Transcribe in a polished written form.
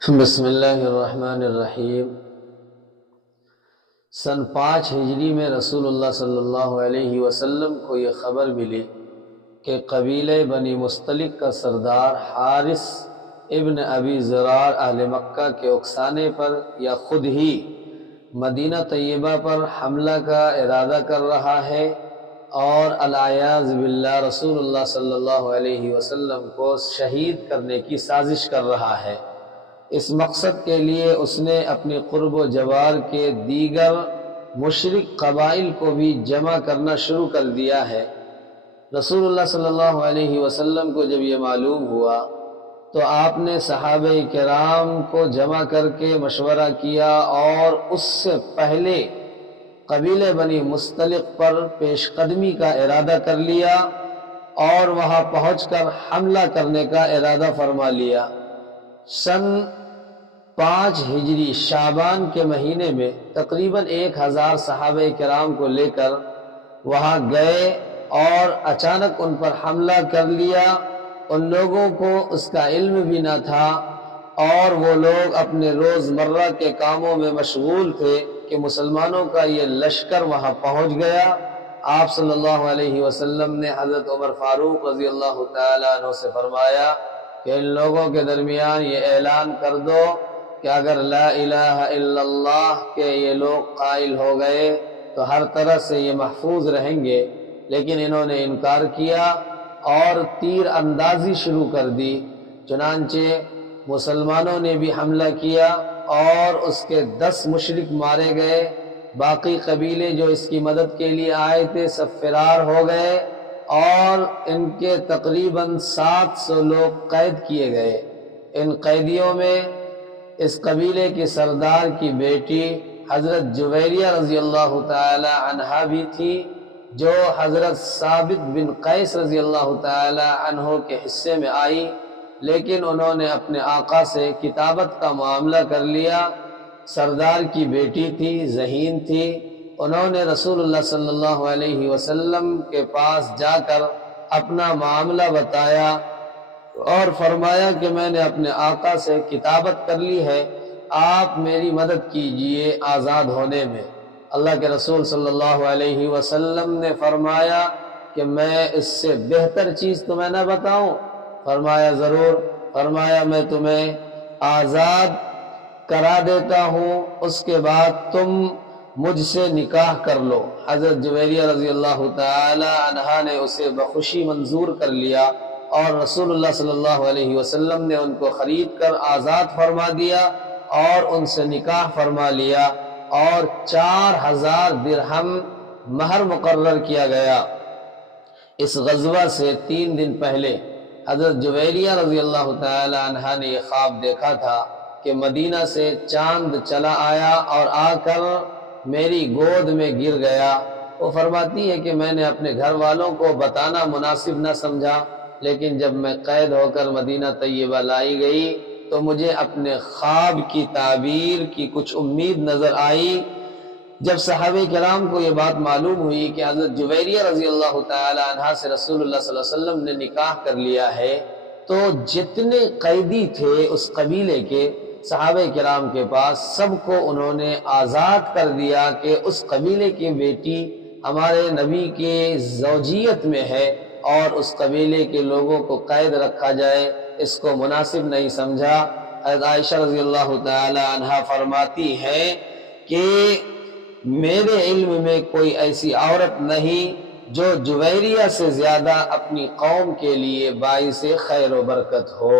بسم اللہ الرحمن الرحیم۔ سن 5 ہجری میں رسول اللہ صلی اللہ علیہ وسلم کو یہ خبر ملی کہ قبیلہ بنی مستلق کا سردار حارث ابن ابی زرار اہل مکہ کے اکسانے پر یا خود ہی مدینہ طیبہ پر حملہ کا ارادہ کر رہا ہے اور العیاذ باللہ رسول اللہ صلی اللہ علیہ وسلم کو شہید کرنے کی سازش کر رہا ہے۔ اس مقصد کے لیے اس نے اپنی قرب و جوار کے دیگر مشرک قبائل کو بھی جمع کرنا شروع کر دیا ہے۔ رسول اللہ صلی اللہ علیہ وسلم کو جب یہ معلوم ہوا تو آپ نے صحابہ کرام کو جمع کر کے مشورہ کیا اور اس سے پہلے قبیلہ بنی مستلق پر پیش قدمی کا ارادہ کر لیا اور وہاں پہنچ کر حملہ کرنے کا ارادہ فرما لیا۔ سن 5 ہجری شعبان کے مہینے میں تقریباً 1000 صحابہ کرام کو لے کر وہاں گئے اور اچانک ان پر حملہ کر لیا۔ ان لوگوں کو اس کا علم بھی نہ تھا اور وہ لوگ اپنے روزمرہ کے کاموں میں مشغول تھے کہ مسلمانوں کا یہ لشکر وہاں پہنچ گیا۔ آپ صلی اللہ علیہ وسلم نے حضرت عمر فاروق رضی اللہ تعالیٰ عنہ سے فرمایا کہ ان لوگوں کے درمیان یہ اعلان کر دو کہ اگر لا الہ الا اللہ کے یہ لوگ قائل ہو گئے تو ہر طرح سے یہ محفوظ رہیں گے، لیکن انہوں نے انکار کیا اور تیر اندازی شروع کر دی۔ چنانچہ مسلمانوں نے بھی حملہ کیا اور اس کے 10 مشرک مارے گئے۔ باقی قبیلے جو اس کی مدد کے لیے آئے تھے سب فرار ہو گئے اور ان کے تقریباً 700 لوگ قید کیے گئے۔ ان قیدیوں میں اس قبیلے کی سردار کی بیٹی حضرت جویریہ رضی اللہ تعالی عنہا بھی تھی، جو حضرت ثابت بن قیس رضی اللہ تعالی عنہ کے حصے میں آئی، لیکن انہوں نے اپنے آقا سے کتابت کا معاملہ کر لیا۔ سردار کی بیٹی تھی، ذہین تھی، انہوں نے رسول اللہ صلی اللہ علیہ وسلم کے پاس جا کر اپنا معاملہ بتایا اور فرمایا کہ میں نے اپنے آقا سے کتابت کر لی ہے، آپ میری مدد کیجئے آزاد ہونے میں۔ اللہ کے رسول صلی اللہ علیہ وسلم نے فرمایا کہ میں اس سے بہتر چیز تمہیں نہ بتاؤں؟ فرمایا ضرور۔ فرمایا میں تمہیں آزاد کرا دیتا ہوں، اس کے بعد تم مجھ سے نکاح کر لو۔ حضرت جویریہ رضی اللہ تعالی عنہا نے اسے بخوشی منظور کر لیا اور رسول اللہ صلی اللہ علیہ وسلم نے ان کو خرید کر آزاد فرما دیا اور ان سے نکاح فرما لیا اور 4000 درہم مہر مقرر کیا گیا۔ اس غزوہ سے 3 دن پہلے حضرت جویریہ رضی اللہ تعالی عنہا نے یہ خواب دیکھا تھا کہ مدینہ سے چاند چلا آیا اور آ کر میری گود میں گر گیا۔ وہ فرماتی ہے کہ میں نے اپنے گھر والوں کو بتانا مناسب نہ سمجھا، لیکن جب میں قید ہو کر مدینہ طیبہ لائی گئی تو مجھے اپنے خواب کی تعبیر کی کچھ امید نظر آئی۔ جب صحابہ کرام کو یہ بات معلوم ہوئی کہ حضرت جویریہ رضی اللہ تعالی عنہ سے رسول اللہ صلی اللہ علیہ وسلم نے نکاح کر لیا ہے، تو جتنے قیدی تھے اس قبیلے کے صحابہ کرام کے پاس سب کو انہوں نے آزاد کر دیا کہ اس قبیلے کی بیٹی ہمارے نبی کے زوجیت میں ہے اور اس قبیلے کے لوگوں کو قید رکھا جائے، اس کو مناسب نہیں سمجھا۔ حضرت عائشہ رضی اللہ تعالی عنہا فرماتی ہے کہ میرے علم میں کوئی ایسی عورت نہیں جو جویریہ سے زیادہ اپنی قوم کے لیے باعث خیر و برکت ہو۔